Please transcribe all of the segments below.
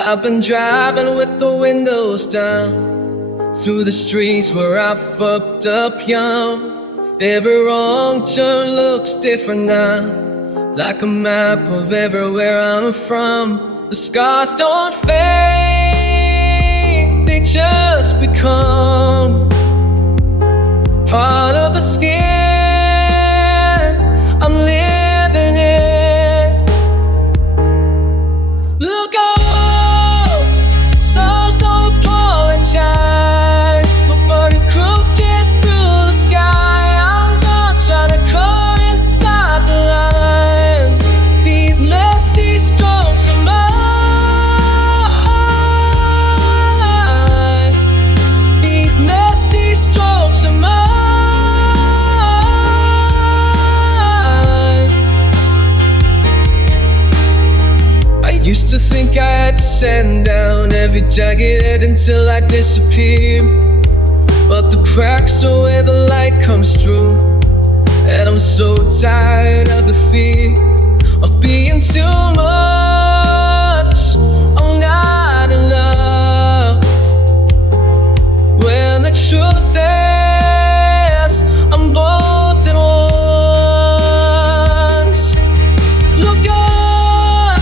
I've been driving with the windows down through the streets where I fucked up young. Every wrong turn looks different now, like a map of everywhere I'm from. The scars don't fade, they just become part of the skin I'm living in. Look up, stars don't apologize for burning crooked through the sky. I'm not trying to color inside the lines. These messy strokes are mine. These messy strokes are mine. Used to think I had to sand down every jagged edge until I disappear, but the cracks are where the light comes through, and I'm so tired of the fear of being too much or not enough, when the truth is I'm both at once. Look up,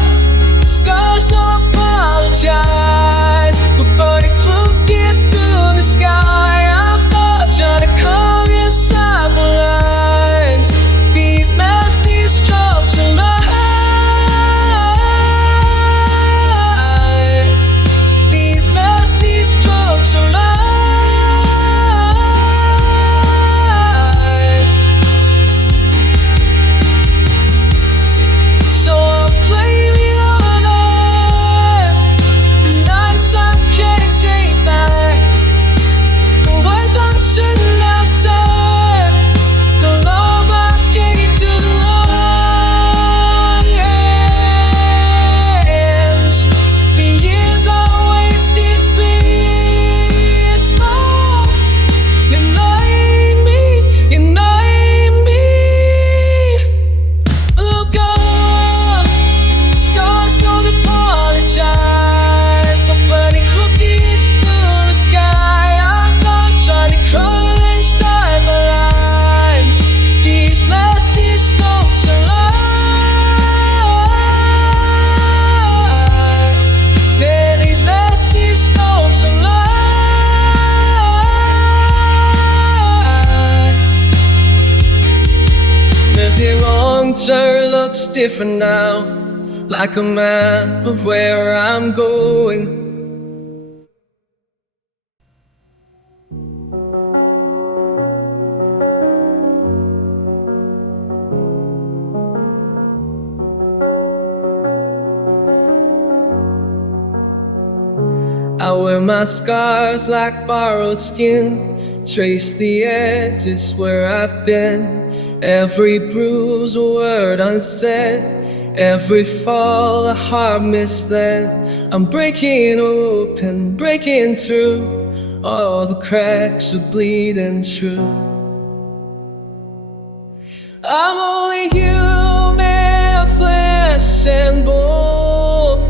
stars don't apologize for burning crooked through the sky. I'm not trying to color inside the lines. These messy strokes are mine. These messy strokes are mine. So I'll blame it on it. The nights I can't take back, the words I shouldn't have said, the love I gave to the lions, the years I wasted being small. You made me, you made me. Look up, stars don't apologize for burning crooked through the sky. I'm not trying to crawl inside the lines. These messy strokes are mine. Yeah, these messy strokes are mine. Every wrong turn looks different now, like a map of where I'm going. I wear my scars like borrowed skin, trace the edges where I've been. Every bruise a word unsaid, every fall a heart misled. I'm breaking open, breaking through, all the cracks are bleeding true. I'm only human, flesh and bone.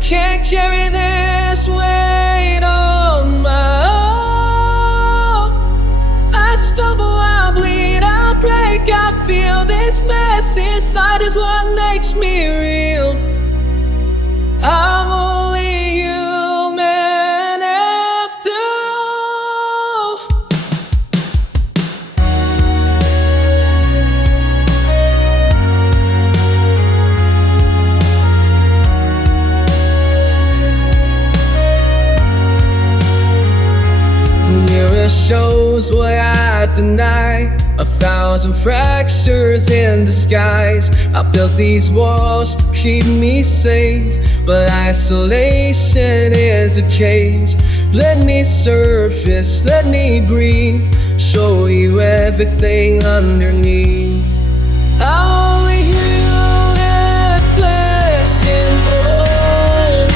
Can't carry this weight on my own. I stumble, I bleed, I break, I feel this mess inside is what makes me real. I'm only human after all. The mirror shows what I deny, 1,000 fractures in disguise. I built these walls to keep me safe, but isolation is a cage. Let me surface, let me breathe, show you everything underneath. I'm only human, flesh and bone.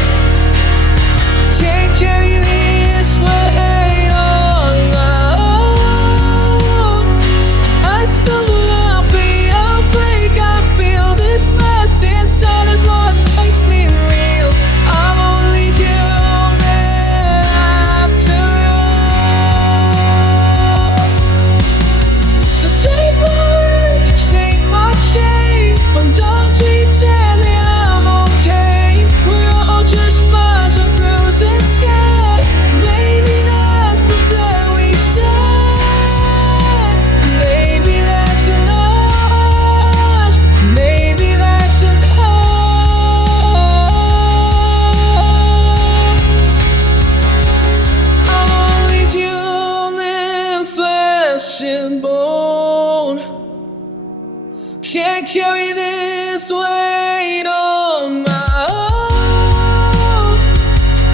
Can't carry this weight on my own. I stumble, I'll bleed, I'll break, I feel this mess inside is what makes me real. can't carry this weight on my own.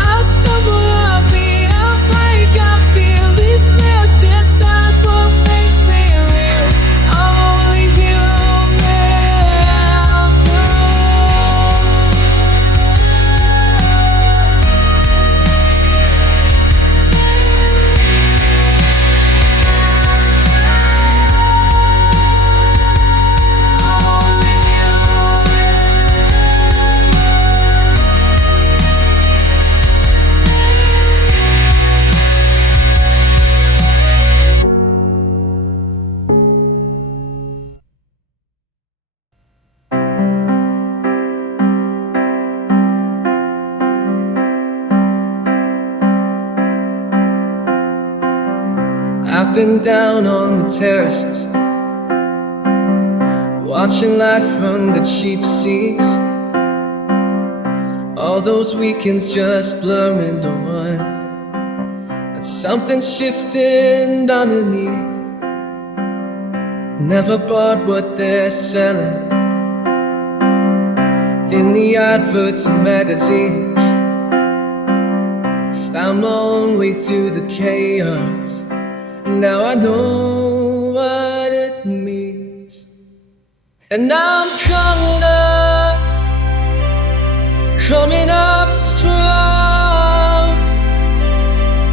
I stumble, I feel, I break, I feel these blessed signs. What makes me real? I'll leave you I've been down on the terraces, watching life from the cheap seats. All those weekends just blur into one, but something's shifting underneath. Never bought what they're selling in the adverts and magazines. Found my own way through the chaos. Now I know what it means. And I'm coming up strong.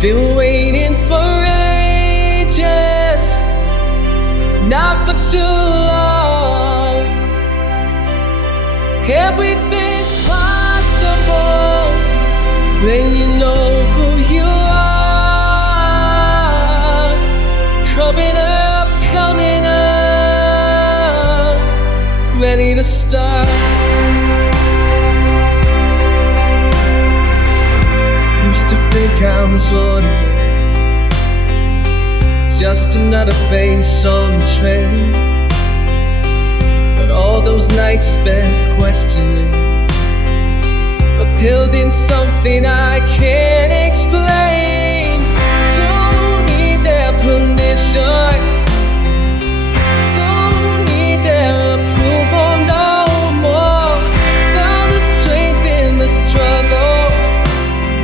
Been waiting for ages, not for too long. Everything's possible when you know who you are. Coming up, ready to start. Used to think I was ordinary, just another face on the train. But all those nights spent questioning, but building something I can't explain. Don't need their permission, don't need their approval no more. Found the strength in the struggle,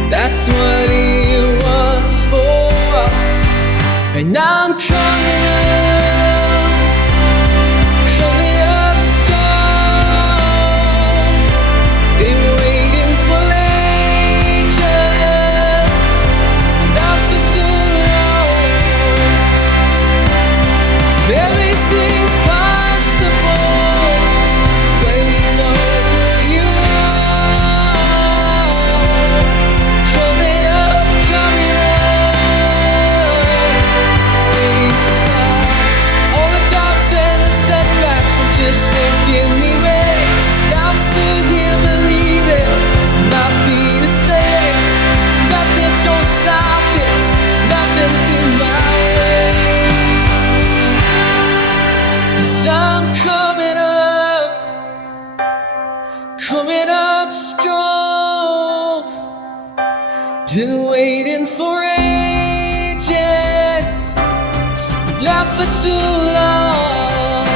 that's what it was for. And I'm coming up strong. Been waiting for ages, not for too long. Everything's possible when you know who you are. Coming up, please stop. All the doubts and the setbacks were just making me ready. Now I'm still here believing my feet are steady. Nothing's gonna stop this, nothing's in my way. 'Cause I'm coming up strong. Been waiting for ages, not for too long.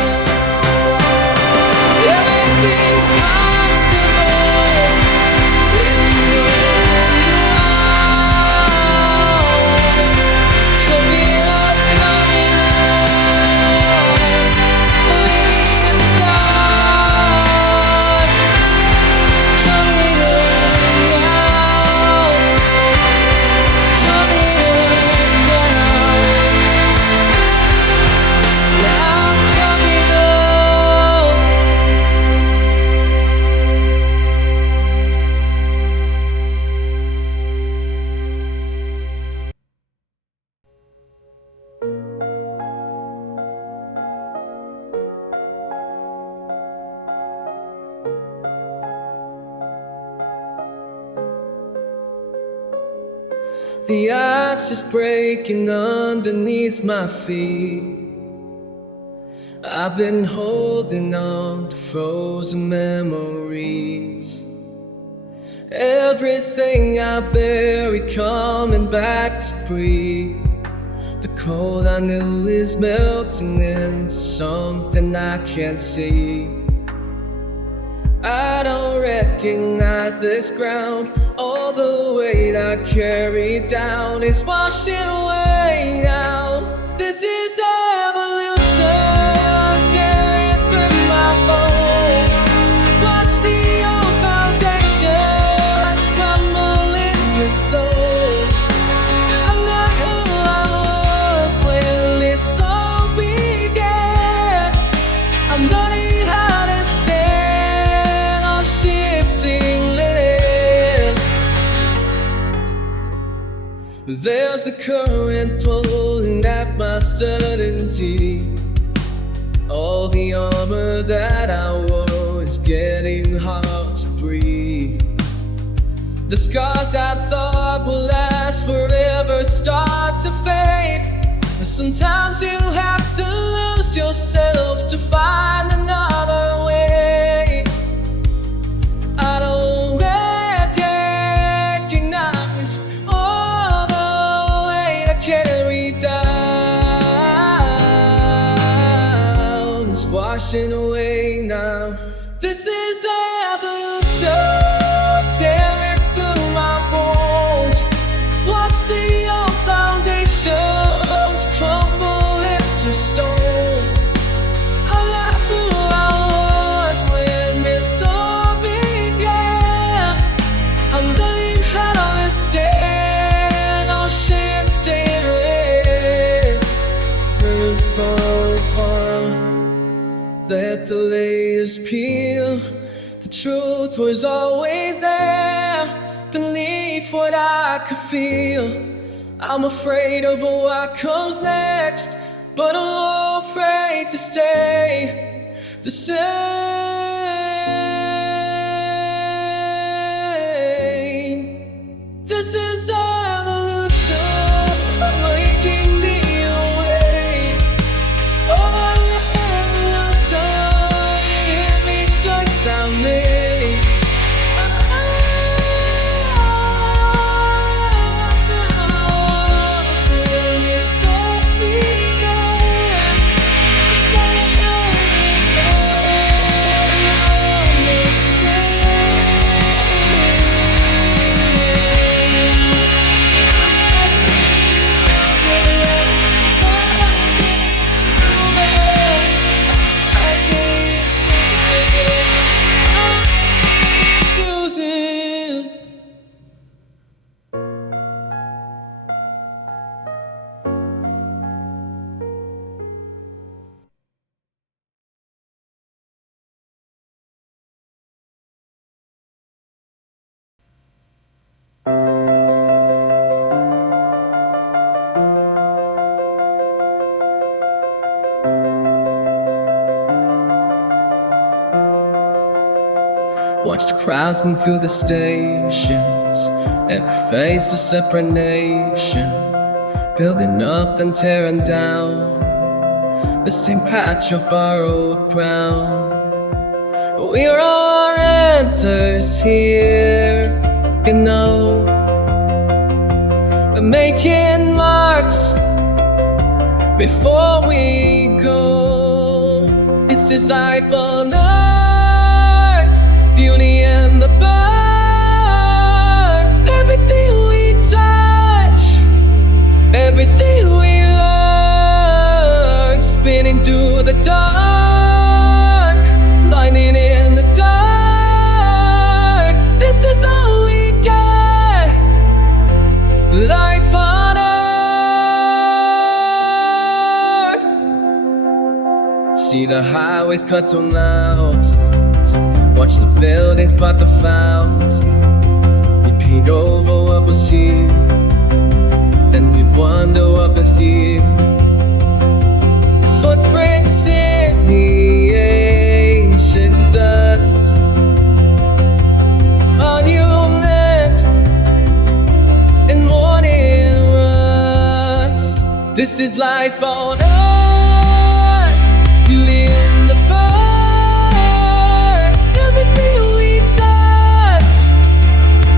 Everything's possible when you know who you are. Coming up, ready to start. Coming up now, coming up now. Now I'm coming up. The ice is breaking underneath my feet. I've been holding on to frozen memories. Everything I buried coming back to breathe. The cold I knew is melting into something I can't see. I don't recognize this ground. All the weight I carry down is washing away now. This is evolution, tearing through my bones. Watch the old foundations crumble into stone. I learned who I was when this all began. I'm learning how to stand on shifting land. There's a current pulling at my certainty. All the armor that I wore is getting hard to breathe. The scars I thought would last forever start to fade. But sometimes you have to lose yourself to find another way. I don't recognize all the weight I carry down is washing away now. This is evolution, tearing through my bones. Watch the old foundations crumble into stone. I left who I was when this all began. I'm learning how to stand on shifting rain. Let the layers peel. The truth was always there beneath what I could feel. I'm afraid of what comes next, but I'm afraid to stay the same. This is evolution, making the way. Oh, evolution, it makes choice I made. Watch the crowds move through the stations. Every face a separate nation, building up then tearing down. The same patch of borrowed crown. We're all renters here, you know. We're making marks before we go. This is life on earth, beauty and the bird. Everything we touch, everything we learn, spinning through the dark, lightning in the dark. This is all we got, life on earth. See the highways cut to mountains, watch the buildings but the fountains. Repeat over what was here, then we wonder what was here. Footprints in the ancient dust, monument in morning rust. This is life on earth, beauty in the bird. Everything we touch,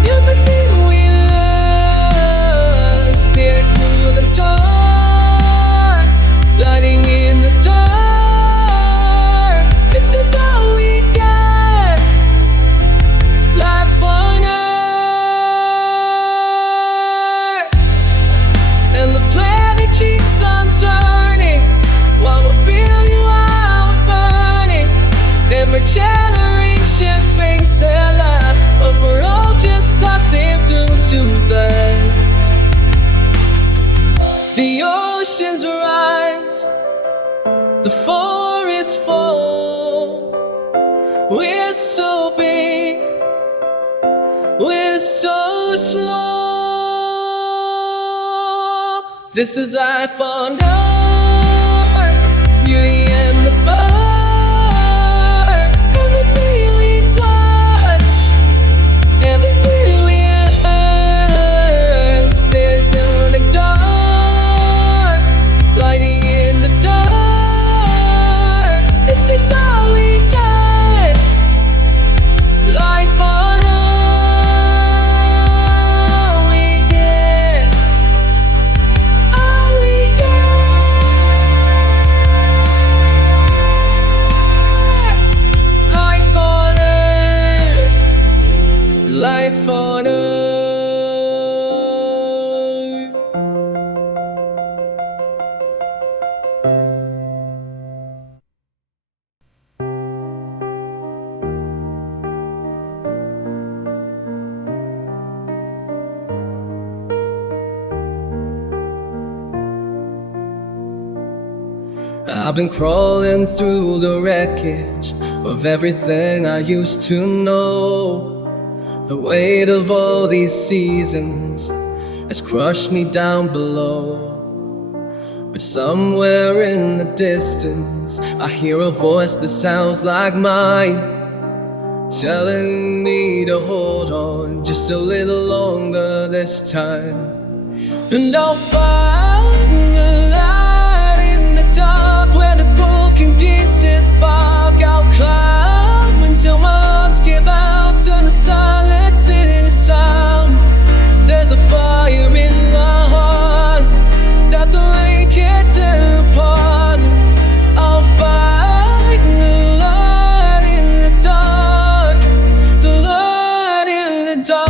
everything we learn, spirit through the dark. the forest fall. We're so big, we're so slow. This is life on Earth, beauty and the bird. Everything we touch, everything we earn, slid through the dark, lighting in the dark. This is all we get. Life on Earth, we get all we get. Life on Earth, life on Earth. I've been crawling through the wreckage of everything I used to know. The weight of all these seasons has crushed me down below. But somewhere in the distance, I hear a voice that sounds like mine, telling me to hold on just a little longer this time. And I'll find the light in the dark where the broken pieces spark. I'll climb until my arms give out to the silence in the sound. There's a fire in my heart that the rain can't tear apart. I'll find the light in the dark, the light in the dark.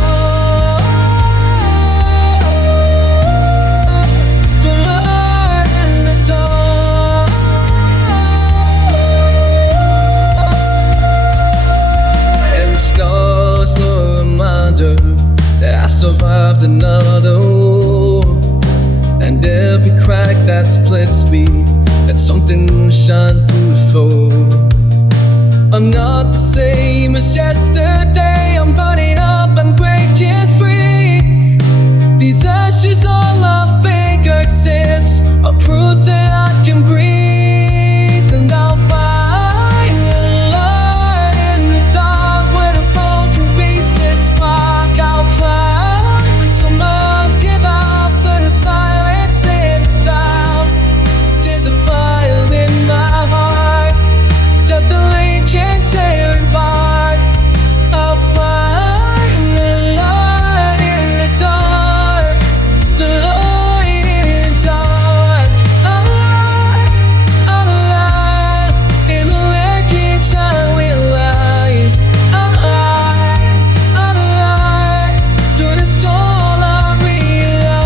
That I survived another war, and every crack that splits me, that's something to shine through for. I'm not the same as yesterday. I'm burning up and breaking free. These ashes on my fingertips are proof that I can breathe. And I'll find the light in the dark where the broken pieces spark. I'll climb until my arms give out to the silence in the sound. There's a fire in my heart that the rain can't tear apart. I'll find the light in the dark, the light in the dark. I'm alive in the wreckage I will rise. I'm alive through the storm I realize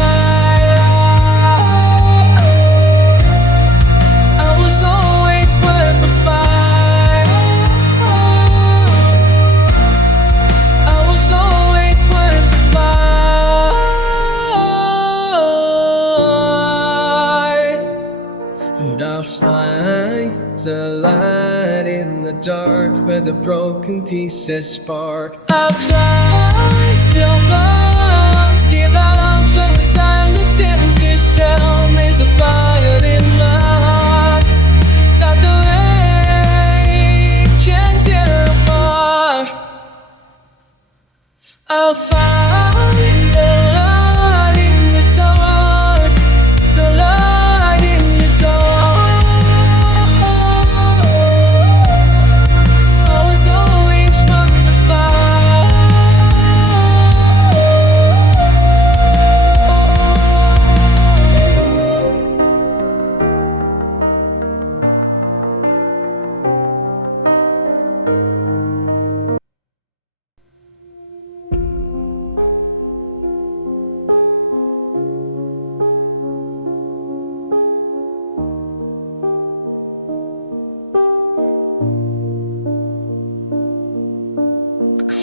I was always worth the fight. I was always worth the fight. But I'll find the light in the dark where the broken pieces spark. I'll climb till my lungs give out arms of the silence in the sound. There's a fire in my heart that the rain can't tear apart. I'll find the light in the dark, the light in the dark. I was always from the fire.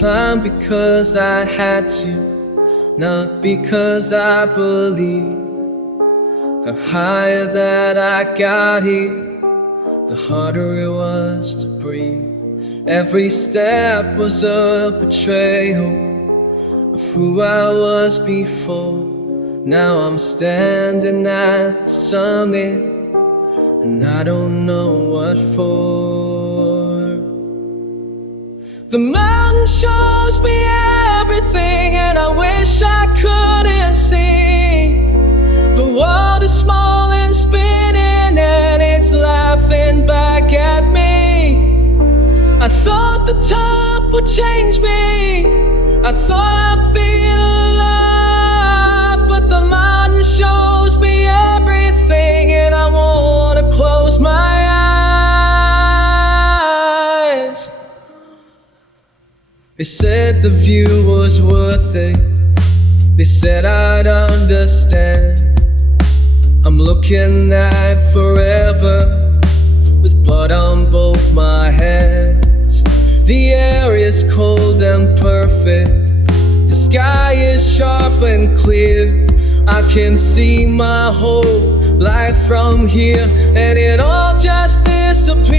Climb because I had to, not because I believed. The higher that I got here, the harder it was to breathe. Every step was a betrayal of who I was before. Now I'm standing at the summit, and I don't know what for. The mountain shows me everything, and I wish I couldn't see. The world is small and spinning, and it's laughing back at me. I thought the top would change me, I thought I'd feel alive, but the mountain shows me everything, and I wanna close my eyes. They said the view was worth it, they said I'd understand. I'm looking at forever with blood on both my hands. The air is cold and perfect, the sky is sharp and clear. I can see my whole life from here, and it all just disappears.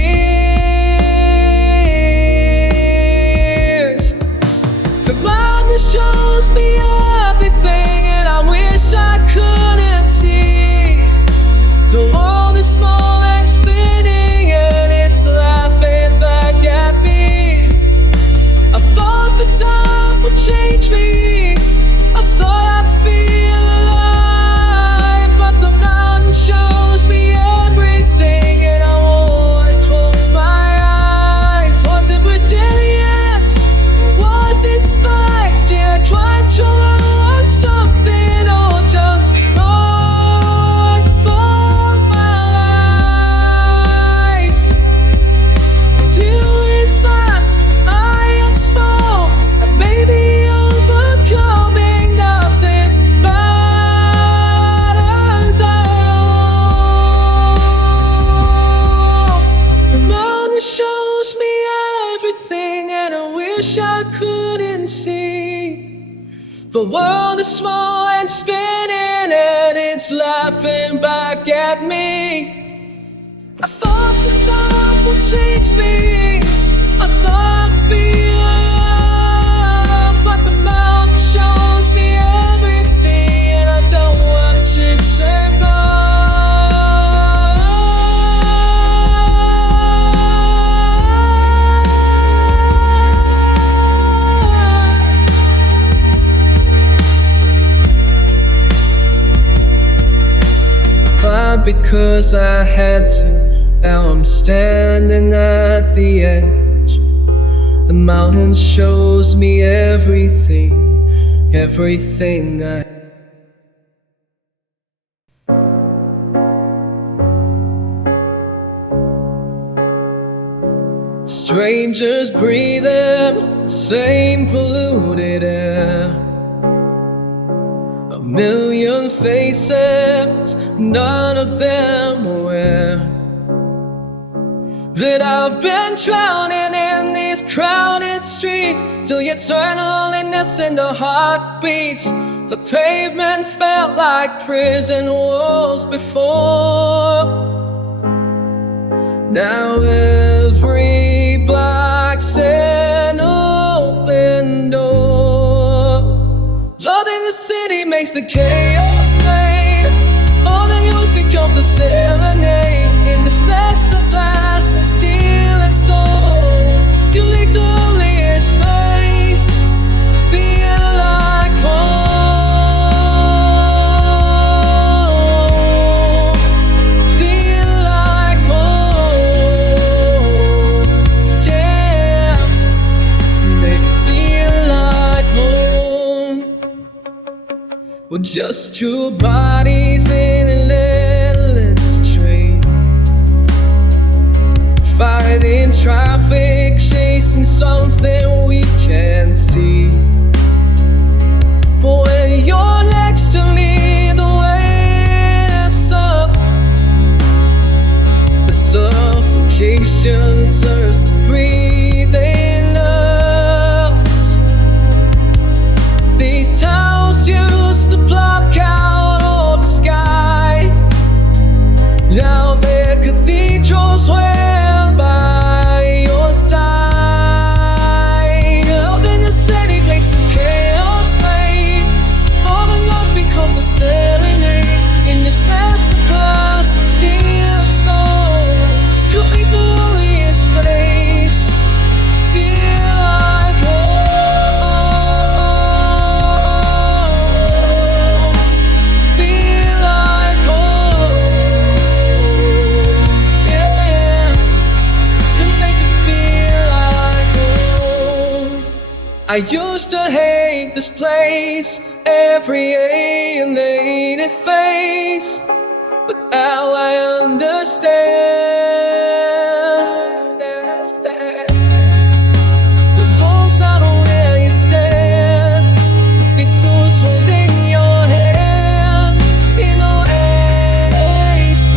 The mountain shows me everything, and I wish I couldn't see. The world is small and spinning, and it's laughing back at me. I thought the top would change me, I thought I'd feel alive, but the mountain shows me everything, and I won't close my eyes. Was it resilience? Was it spite? Did I try to run something, or just run for my life? Few is lost, I am small, and maybe overcoming nothing matters at all. The mountain shows me everything, and I wish I couldn't see. The world is small and spinning, and it's laughing back at me. I thought the top would change me, I thought I'd feel alive, but the mountain shows me everything, and I don't want to survive. Climbed because I had to, now I'm standing at the edge. The mountain shows me everything, everything I. Strangers breathing same polluted air. A million faces, none of them aware that I've been drowning in these crowded streets, till your turn loneliness in the heartbeats. The pavement felt like prison walls before. Now every block's an open door. Flooding the city makes the chaos lane. All the news becomes a serenade. In this nest of glass and steel and stone, you lick the loneliest face, feel like home, feel like home, yeah, make me feel like home. We're just two bodies in an endless train, fighting traffic, chasing something we can't see. But when you're next to me, the waves up, the suffocation turns to breathing us. These towers used to block out all the sky, now they're cathedrals where I used to hate this place, every alienated face, but now I understand. The walls not where you stand, it's who's holding your hand in a wasteland.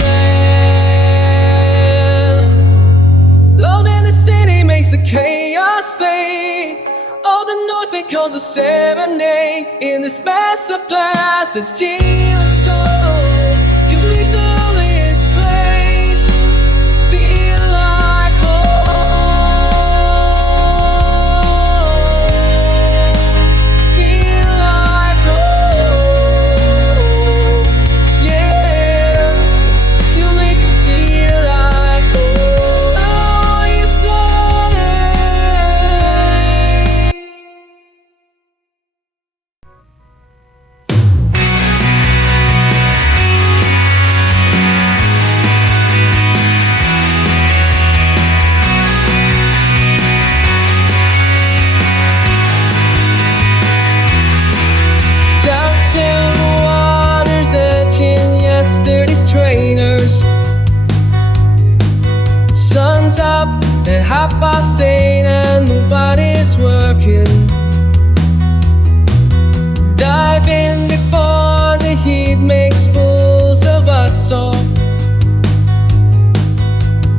Love in the city makes the chaos fade. All the noise becomes a serenade in this massive blast. It's steel and stone. You make the this place feel like home. Feel like home. Yeah, you make it feel like home. Oh, it's S.Ds trainers. Sun's up at 8:30 and nobody's working. Dive in before the heat makes fools of us all.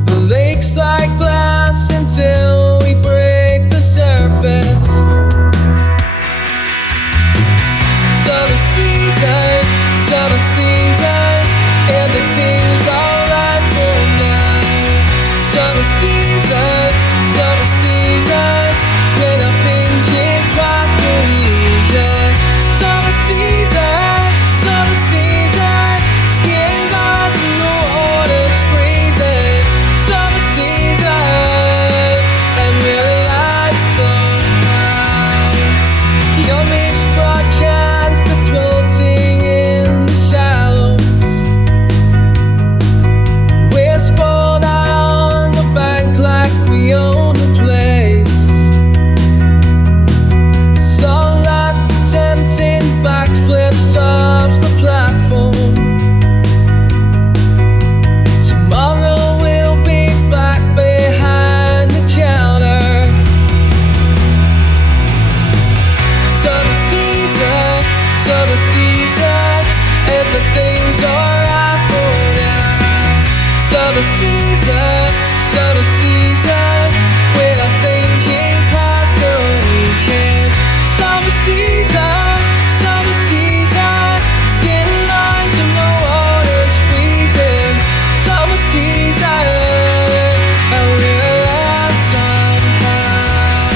The lake's like glass until we break the surface. Summer season, summer season, everything's alright for now. Summer season, when I think it crossed the region. Summer season, skin burns and the water's freezing. Summer season, I'm really like somehow. Your lips broadcast the floating in the shallows. We're sprawled out on the bank like we own the place. Saw lots of tempting backflips off the platform. Tomorrow we'll be back behind the counter. Summer season, everything's alright for now. Summer season, when I'm thinking past the weekend. Summer season, skin lines and the water's freezing. Summer season, I realize somehow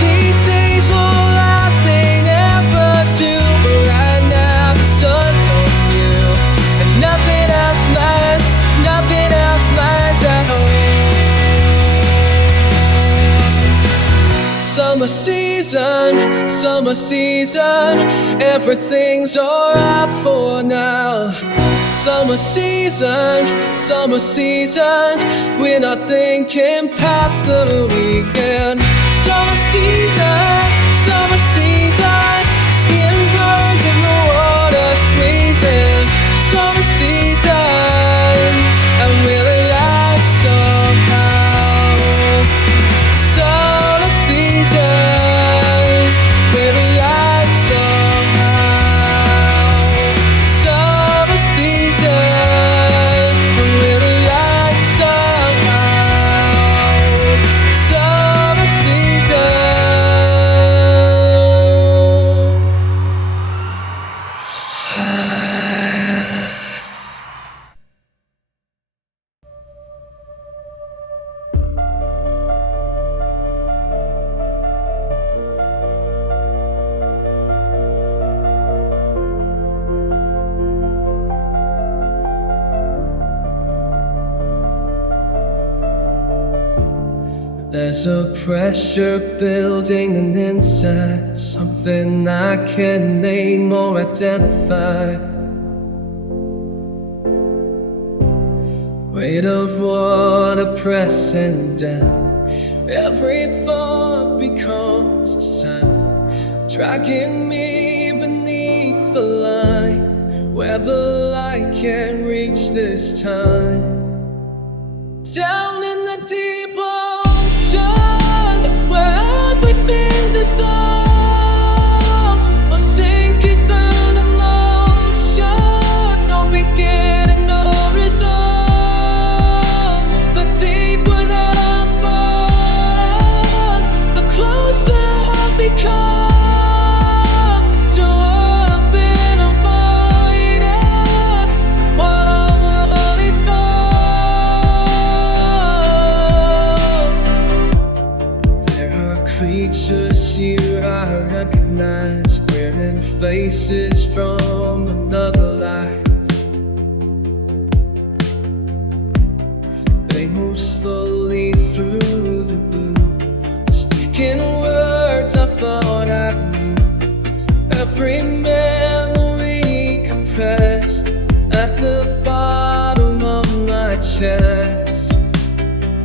these days won't last, they never do. But right now the sun's on you, and nothing else lasts at home. Summer season, everything's alright for now. Summer season, we're not thinking past the weekend. Summer season, skin burns and the water's freezing. Summer season, I'm really like somehow. Summer season, really like somehow. Summer season, I'm really like somehow. Summer season. There's a pressure building and inside, something I can't name or identify. Weight of water pressing down every thought world becomes the sun, dragging me beneath the line where the light can't reach this time. Down in the deep ocean, where everything dissolves, or sinking through the motion, no beginning, no resolve. The deeper that I'm falling, the closer I become to what I've been avoiding, what I'm really for. There are creatures here I recognize, wearing faces from another life. They move slowly through the blue, speaking words I thought I knew. Every memory compressed at the bottom of my chest.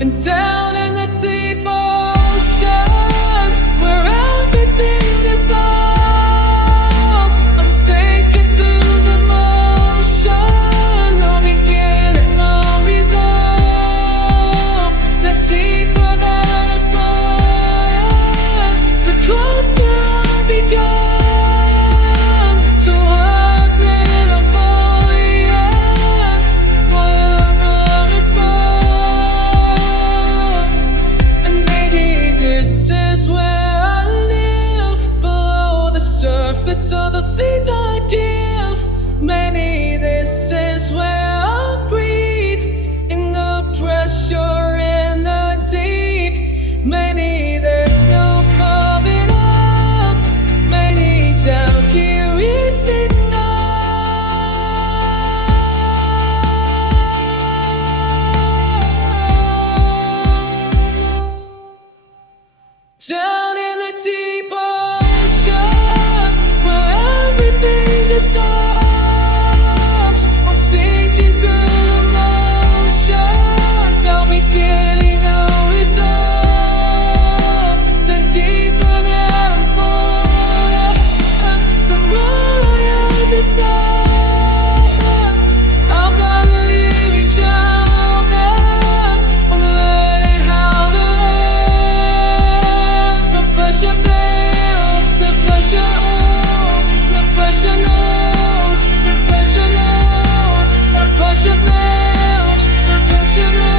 And down in the deep ocean, where everything dissolves, I'm sinking through the motion, no beginning, no resolve. The deeper that I fall, the closer I become to what I've been avoiding, what I'm running from. And maybe this is where I live, below the surface of the things I give. Maybe this is where I'll breathe, in the pressure in the deep. Maybe there's no coming up, maybe down here is enough. Down in the deep ocean, where everything dissolves, I'm sinking through the motion, no beginning, no resolve. The deeper that I'm falling, the more I understand. I'm not leaving drowning, I'm learning how to live. The pressure builds, the pressure owns, the pressure knows, the pressure knows, the pressure builds, the pressure knows.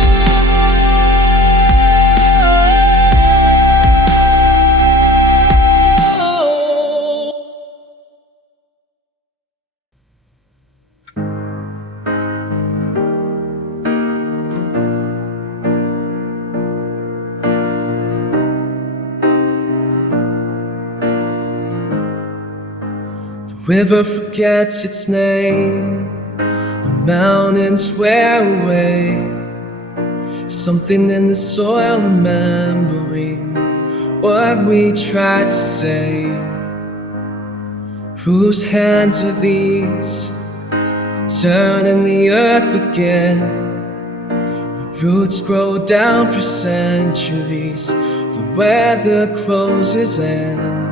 The river forgets its name, the mountains wear away, something in the soil remembering what we tried to say. Whose hands are these, turning the earth again? Roots grow down for centuries, the weather closes in.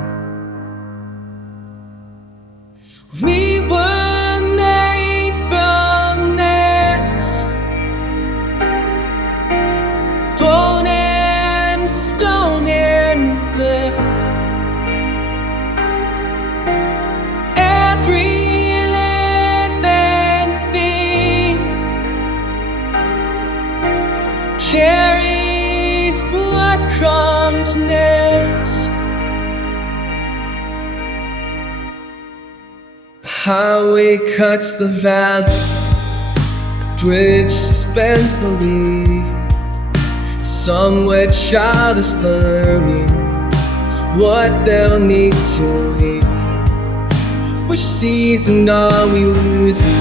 We were made from this, bone and stone and clay. Every living thing carries what comes next. Highway cuts the valley, the bridge suspends the lead. Somewhere child is learning what they'll need to eat. Which season are we losing?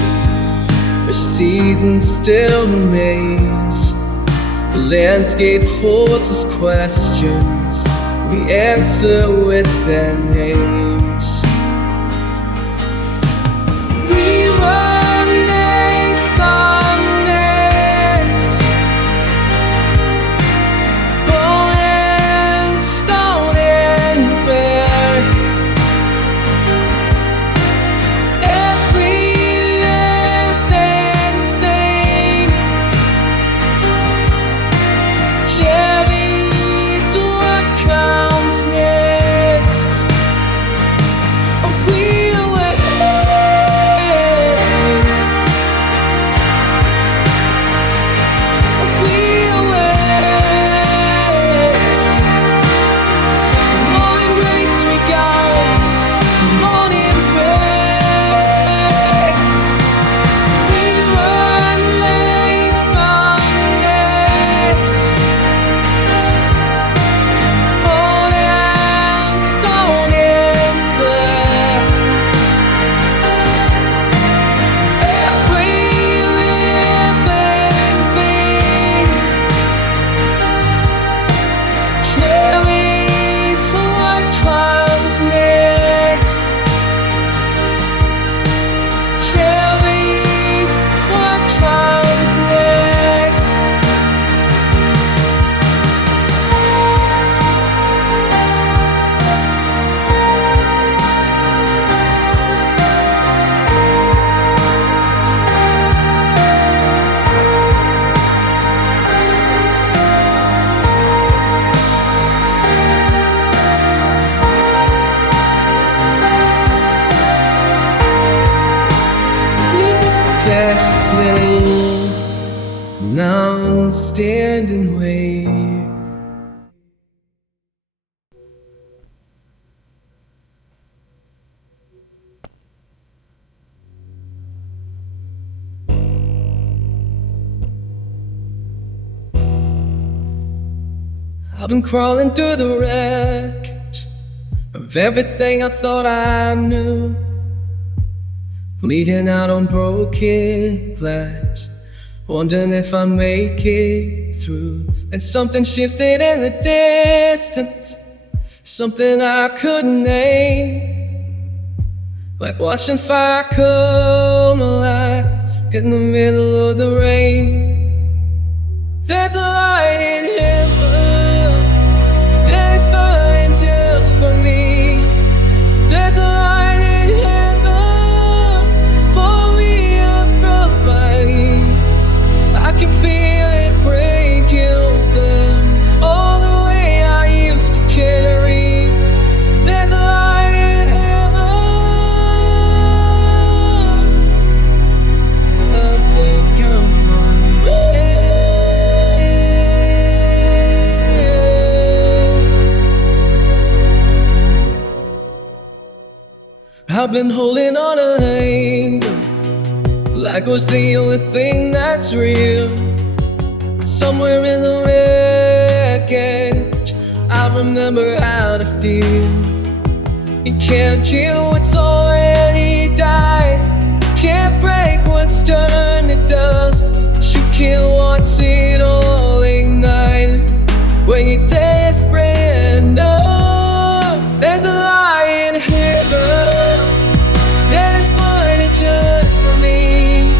Which season still remains? The landscape holds us questions, we answer with their names. Bone and stone listening. Now I'm standing wait. I've been crawling through the wreckage of everything I thought I knew, bleeding out on broken glass, wondering if I'd make it through. And something shifted in the distance, something I couldn't name, like watching fire come alive in the middle of the rain. There's a light in heaven, and it's burning just for me. There's a light in heaven, pull me up from my knees. I can feel it breaking open, all the way I used to carry. There's a light in heaven, I think I'm fine. I've been holding on to anger, like it was the only thing that's real. Somewhere in the wreckage, I remember how to feel. You can't kill what's already died, can't break what's turned to dust. You can't watch it all ignite when you're desperate enough. There's a light in heaven, that is burning just for me.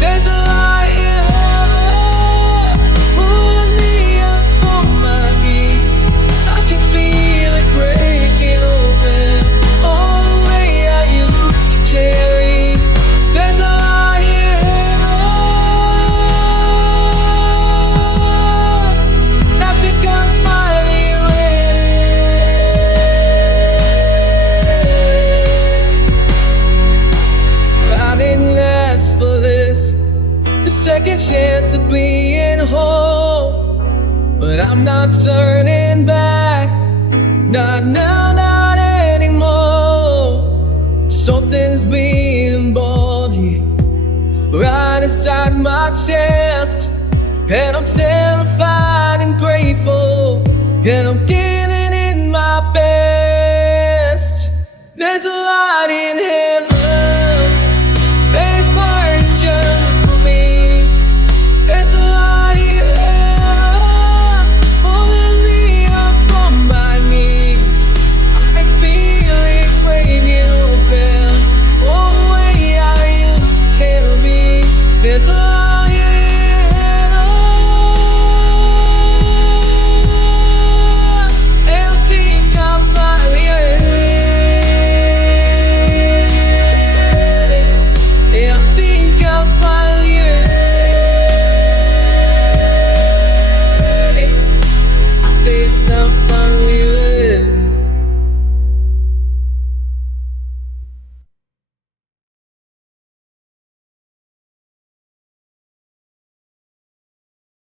There's a light in heaven, pulling me up from my knees. I can feel it breaking open, all the way I used to carry. There's a light in heaven, I think I'm finally ready. I didn't ask for this, a second chance of being whole, but I'm not turning back, not now, not anymore. Something's being born here, right inside my chest, and I'm terrified and grateful, and I'm giving it my best. There's a light in here.